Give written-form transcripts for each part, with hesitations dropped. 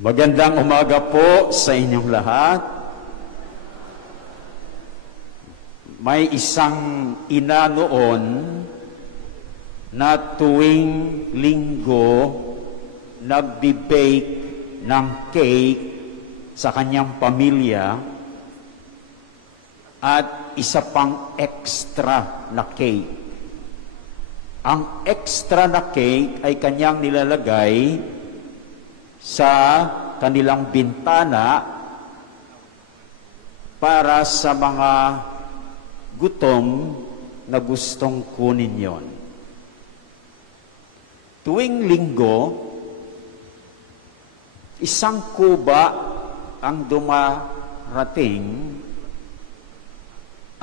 Magandang umaga po sa inyong lahat. May isang ina noon na tuwing linggo nagbi-bake ng cake sa kanyang pamilya at isa pang extra na cake. Ang extra na cake ay kanyang nilalagay sa kanilang bintana para sa mga gutom na gustong kunin yon. Tuwing linggo, isang kuba ang dumarating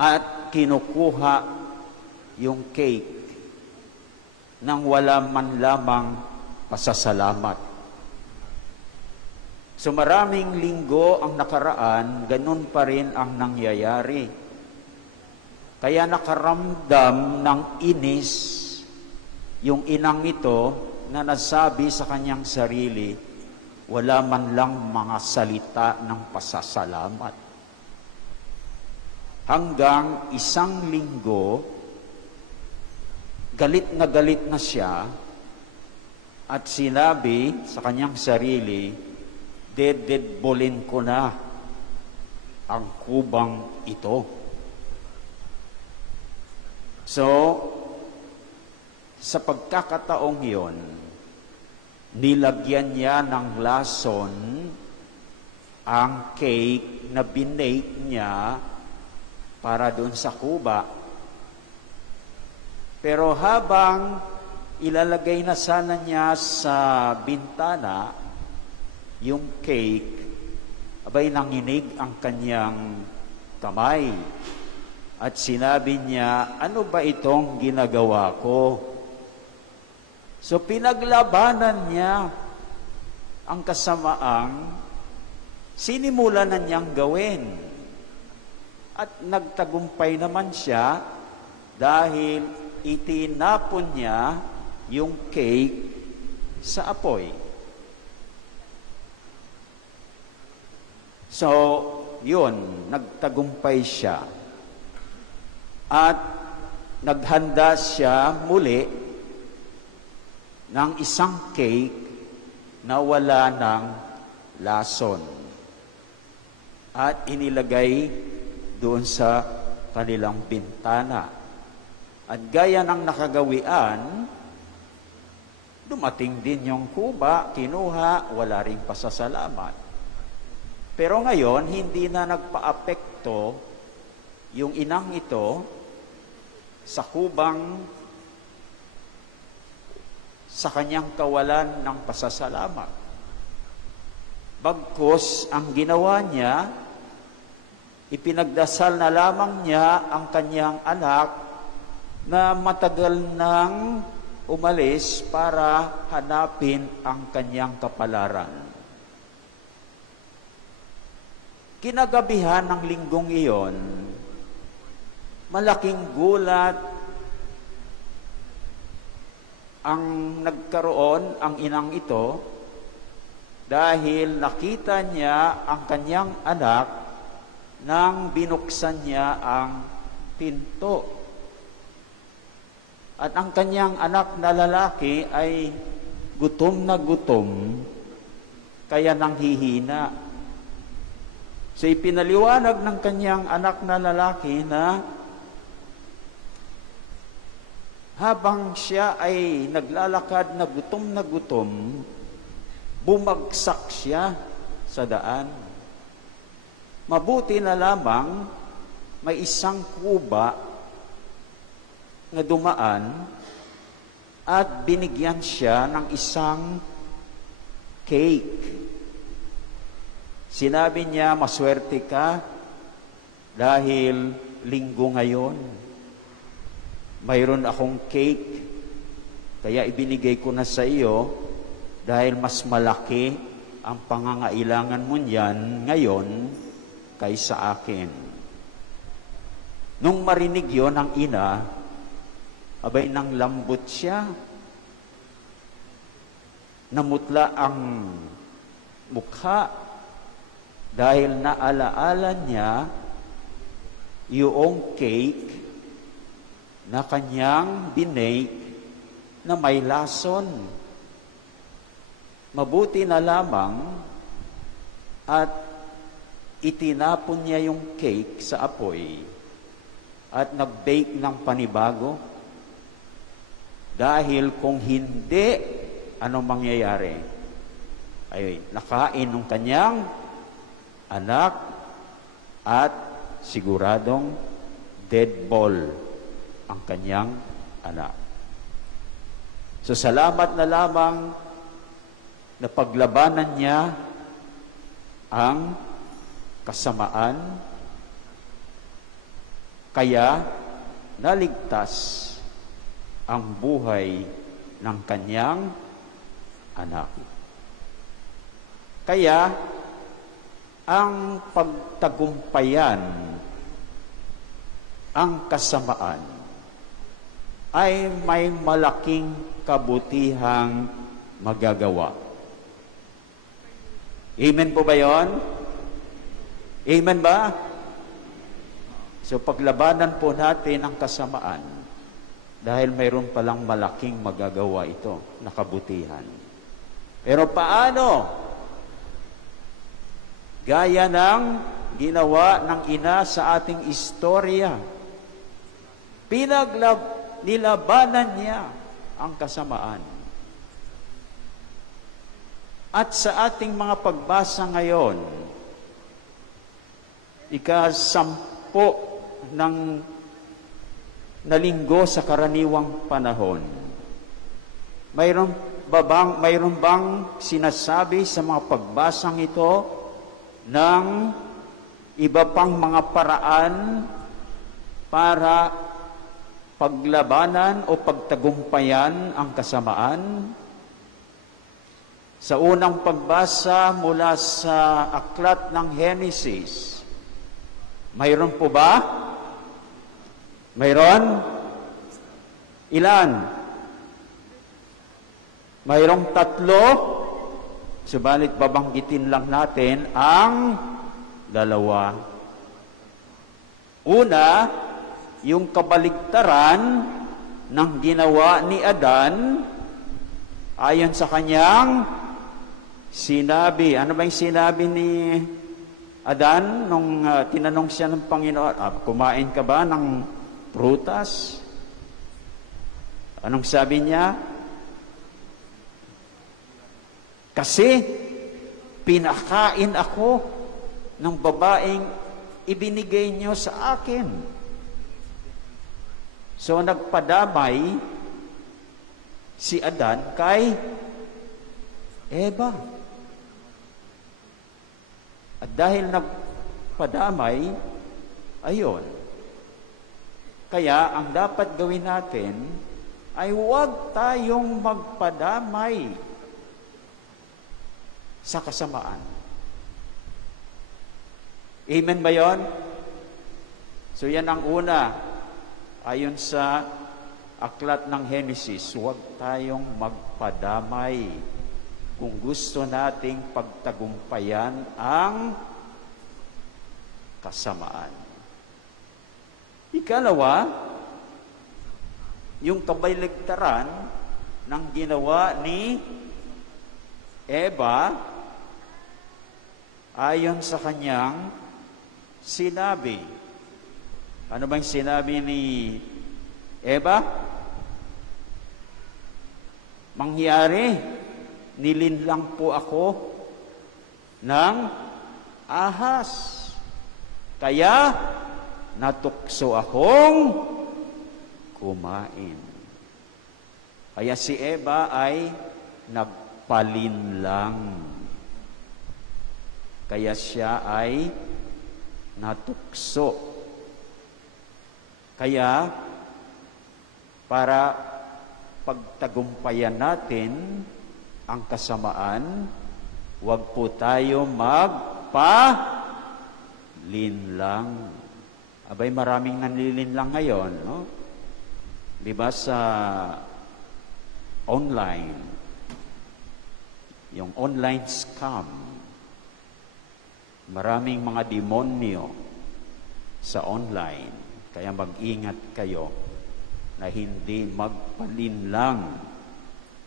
at kinukuha yung cake nang wala man lamang pasasalamat. So maraming linggo ang nakaraan, ganun pa rin ang nangyayari. Kaya nakaramdam ng inis yung inang ito na nasabi sa kanyang sarili, wala man lang mga salita ng pasasalamat. Hanggang isang linggo, galit na siya at sinabi sa kanyang sarili, dededbolin ko na ang kubang ito. So, sa pagkakataong iyon, nilagyan niya ng lason ang cake na binake niya para doon sa kuba. Pero habang ilalagay na sana niya sa bintana, yung cake, abay nanginig ang kanyang kamay. At sinabi niya, ano ba itong ginagawa ko? So pinaglabanan niya ang kasamaang sinimulan na niyang gawin. At nagtagumpay naman siya dahil itinapon niya yung cake sa apoy. So, yun, nagtagumpay siya. At naghanda siya muli ng isang cake na wala ng lason. At inilagay doon sa kanilang bintana. At gaya ng nakagawian, dumating din yung kuba, kinuha, wala ring pasasalamat. Pero ngayon, hindi na nagpa-apekto yung inang ito sa kubang sa kanyang kawalan ng pasasalamat. Bagkus, ang ginawa niya, ipinagdasal na lamang niya ang kanyang anak na matagal nang umalis para hanapin ang kanyang kapalaran. Kinagabihan ng linggong iyon, malaking gulat ang nagkaroon ang inang ito dahil nakita niya ang kanyang anak nang binuksan niya ang pinto. At ang kanyang anak na lalaki ay gutom na gutom, kaya nanghihina. So ipinaliwanag ng kanyang anak na lalaki na habang siya ay naglalakad na gutom, bumagsak siya sa daan. Mabuti na lamang may isang kuba na dumaan at binigyan siya ng isang cake. Sinabi niya, maswerte ka dahil linggo ngayon. Mayroon akong cake, kaya ibinigay ko na sa iyo dahil mas malaki ang pangangailangan mo niyan ngayon kaysa akin. Nung marinig yon ng ina, abay nang lambot siya. Namutla ang mukha dahil naalaala niya yung cake na kanyang binake na may lason. Mabuti na lamang at itinapon niya yung cake sa apoy at nag-bake ng panibago. Dahil kung hindi, anong mangyayari? Ay nakain ng kanyang anak at siguradong dead ball ang kanyang anak. So salamat na lamang na paglabanan niya ang kasamaan, kaya naligtas ang buhay ng kanyang anak. Kaya ang pagtagumpayan ang kasamaan ay may malaking kabutihang magagawa. Amen po ba yon? Amen ba? So paglabanan po natin ang kasamaan dahil mayroon palang malaking magagawa ito na kabutihan. Pero paano? Gaya ng ginawa ng ina sa ating istorya. Nilabanan niya ang kasamaan. At sa ating mga pagbasa ngayon, ika-10 ng nalinggo sa karaniwang panahon, mayroon bang sinasabi sa mga pagbasang ito ng iba pang mga paraan para paglabanan o pagtagumpayan ang kasamaan? Sa unang pagbasa mula sa aklat ng Henesis, mayroon po ba? Mayroon? Ilan? Mayroong 3, subalit babanggitin lang natin ang 2. Una, yung kabaligtaran ng ginawa ni Adan ayon sa kanyang sinabi. Ano ba yung sinabi ni Adan nung tinanong siya ng Panginoon, kumain ka ba ng prutas? Anong sabi niya? Kasi pinakain ako ng babaeng ibinigay niyo sa akin. So nagpadamay si Adan kay Eva. At dahil nagpadamay, ayon. Kaya ang dapat gawin natin ay huwag tayong magpadamay sa kasamaan. Amen ba yon? So yan ang una. Ayon sa aklat ng Henesis, huwag tayong magpadamay kung gusto nating pagtagumpayan ang kasamaan. Ikalawa, yung kabaligtaran ng ginawa ni Eva ayon sa kanyang sinabi. Ano bang sinabi ni Eva? Mangyari, nilinlang po ako ng ahas. Kaya, natukso akong kumain. Kaya si Eva ay nagpalinlang. Kaya siya ay natukso. Kaya, para pagtagumpayan natin ang kasamaan, huwag po tayo magpalinlang. Abay, maraming nanlilinlang ngayon, no? Di ba sa online, yung online scam, Maraming mga demonyo sa online, kaya mag-ingat kayo na hindi magpalinlang.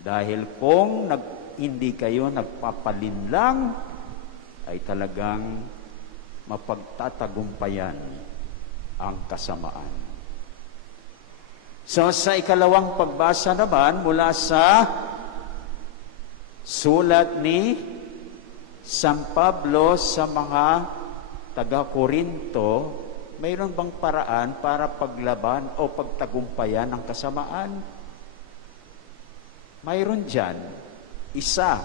Dahil kung hindi kayo nagpapalinlang, ay talagang mapagtatagumpayan ang kasamaan. So sa ikalawang pagbasa naman mula sa sulat ni San Pablo sa mga taga-Korinto, mayroon bang paraan para paglaban o pagtagumpayan ang kasamaan? Mayroon dyan. Isa.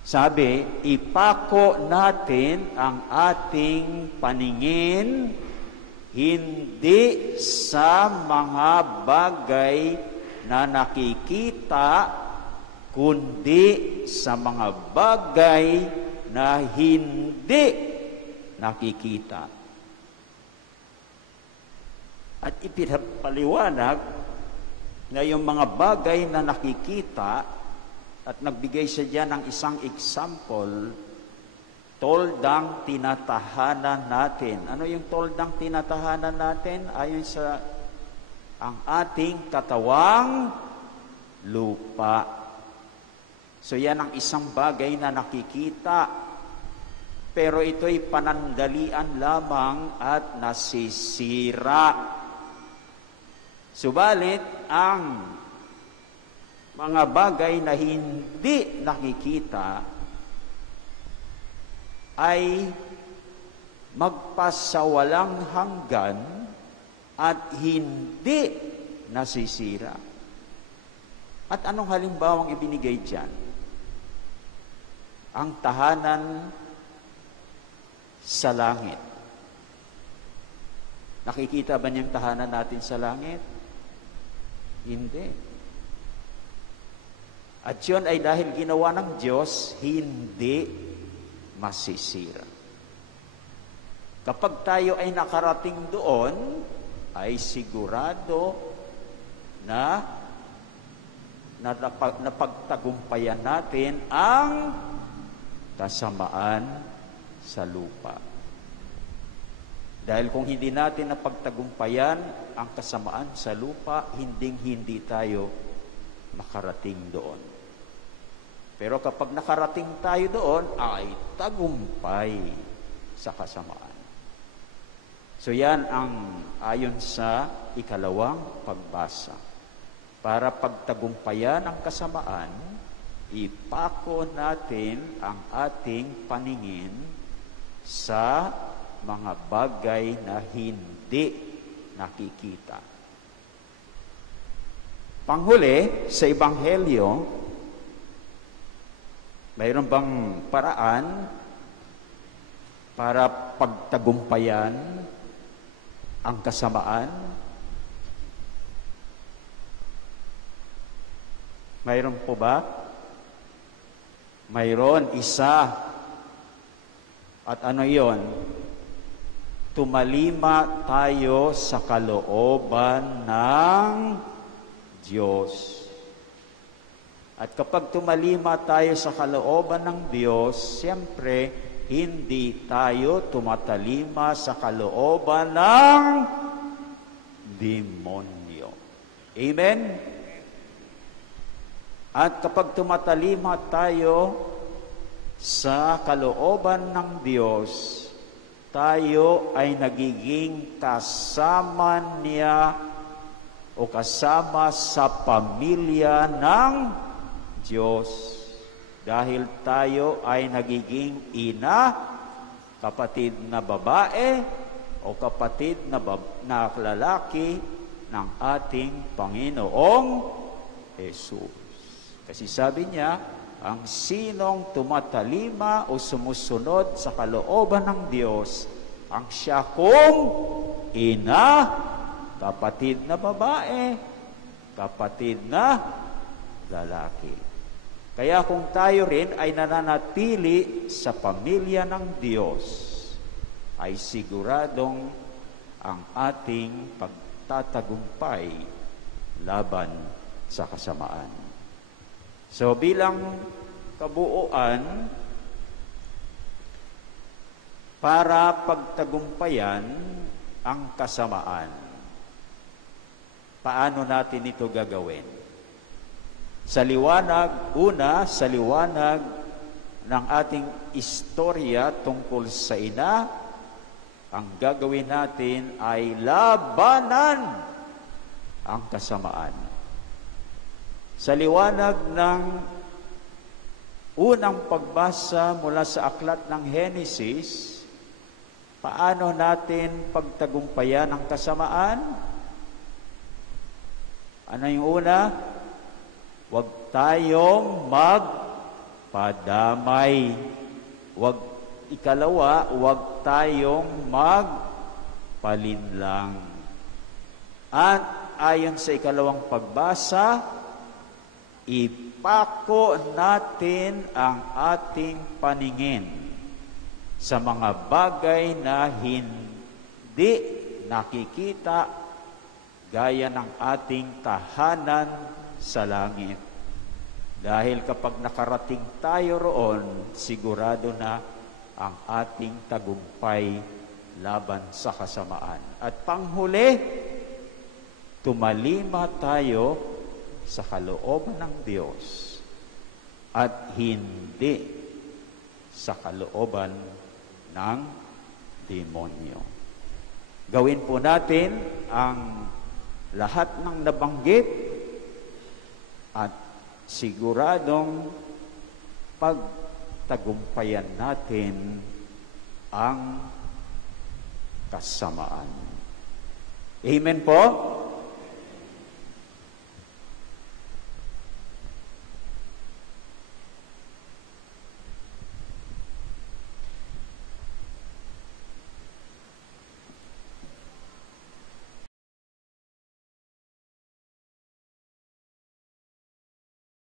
Sabi, ipako natin ang ating paningin hindi sa mga bagay na nakikita, kundi sa mga bagay na hindi nakikita. At ipinapaliwanag na yung mga bagay na nakikita, at nagbigay siya dyan ng isang example, toldang tinatahanan natin. Ano yung toldang tinatahanan natin? Ayon sa ang ating katawang lupa. So yan ang isang bagay na nakikita, pero ito'y panandalian lamang at nasisira. Subalit, ang mga bagay na hindi nakikita ay magpasawalang hanggan at hindi nasisira. At anong halimbawang ibinigay dyan? Ang tahanan sa langit. Nakikita ba niyang tahanan natin sa langit? Hindi. At yun ay dahil ginawa ng Diyos, hindi masisira. Kapag tayo ay nakarating doon, ay sigurado na napagtagumpayan natin ang kasamaan sa lupa. Dahil kung hindi natin napagtagumpayan ang kasamaan sa lupa, hindi tayo makarating doon. Pero kapag nakarating tayo doon, ay tagumpay sa kasamaan. So yan ang ayon sa ikalawang pagbasa. Para pagtagumpayan ang kasamaan, ipako natin ang ating paningin sa mga bagay na hindi nakikita. Panghuli, sa Ebanghelyo, mayroon bang paraan para pagtagumpayan ang kasamaan? Mayroon po ba? Mayroon, isa. At ano iyon? Tumalima tayo sa kalooban ng Diyos. At kapag tumalima tayo sa kalooban ng Diyos, siyempre, hindi tayo tumatalima sa kalooban ng demonyo. Amen? At kapag tumatalima tayo sa kalooban ng Diyos, tayo ay nagiging kasama niya o kasama sa pamilya ng Diyos. Dahil tayo ay nagiging ina, kapatid na babae, o kapatid na lalaki ng ating Panginoong Jesus. Kasi sabi niya, ang sinong tumatalima o sumusunod sa kalooban ng Diyos, ang siya kong ina, kapatid na babae, kapatid na lalaki. Kaya kung tayo rin ay nananatili sa pamilya ng Diyos, ay siguradong ang ating pagtatagumpay laban sa kasamaan. So bilang kabuuan, para pagtagumpayan ang kasamaan. Paano natin ito gagawin? Sa liwanag ng ating istorya tungkol sa ina, ang gagawin natin ay labanan ang kasamaan. Sa liwanag ng unang pagbasa mula sa aklat ng Henesis, paano natin pagtagumpayan ang kasamaan? Ano yung una? Huwag tayong magpadamay. Ikalawa, huwag tayong magpalinlang. At ayon sa ikalawang pagbasa, ipako natin ang ating paningin sa mga bagay na hindi nakikita, gaya ng ating tahanan sa langit. Dahil kapag nakarating tayo roon, sigurado na ang ating tagumpay laban sa kasamaan. At panghuli, tumalima tayo sa kalooban ng Diyos at hindi sa kalooban ng demonyo. Gawin po natin ang lahat ng nabanggit at siguradong pagtagumpayan natin ang kasamaan. Amen po?